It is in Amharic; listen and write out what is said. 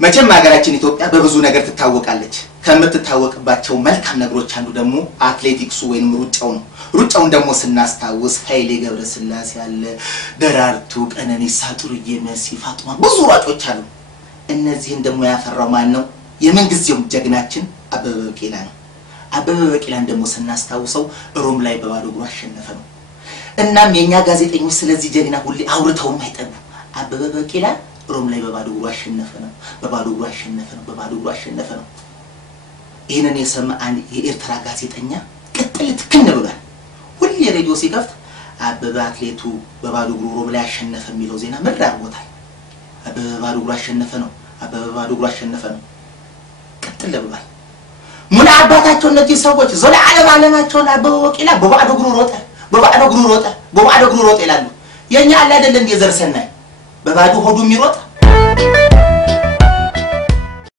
መቼም ሀገራችን ኢትዮጵያ በብዙ ነገር ትታወቃለች ከምትታወቅባቸው መልካም ነገሮች አንዱ ደግሞ አትሌቲክሱ ወይንም ሩጫው ነው ሩጫውን ደግሞ ስናስታውስ ኃይሌ ገብረስላሴ ያለ ደራርቱ ቀነኒሳ ጥሩዬ መሲ ፋጡማ ብዙ ሯጮች አሉ እነዚህን ደግሞ ያፈራው ማን ነው የመንግስቴው ጀግናችን አበበ ቢቂላ ነው አበበ ቢቂላን ደግሞ ስናስታውሰው ሮም ላይ በባዶ እግሩ አሸነፈ ነው እናም የኛ ጋዜጠኞች ስለዚህ ጀግና ሁሌ አውርተው ማይጠጉ አበበ ቢቂላ ሮም ላይ በባዶ እግሩ አሸነፈ ነው በባዶ እግሩ አሸነፈ ነው ይሄንን የሰማ አንድ የኤርትራ ጋዜጠኛ ቅጥል ትክን ብሏል ሁሌ ሬዲዮ ሲከፍት አበበ አትሌቱ በባዶ እግሩ ሮም ላይ አሸነፈ የሚለው ዜና መራርቦታል አበበ በባዶ እግሩ አሸነፈ ነው አበበ በባዶ እግሩ አሸነፈ ነው ቅጥል ብሏል ሙላ አባታቸው እነዚህ ሰዎች ዓለማቸው አበበ ቢቂላ በባዶ እግሩ ሮጠ ይላሉ የኛ አለ አይደል እንደ ዘርሰናይ በባዶ ሆዱ የሚሮጥ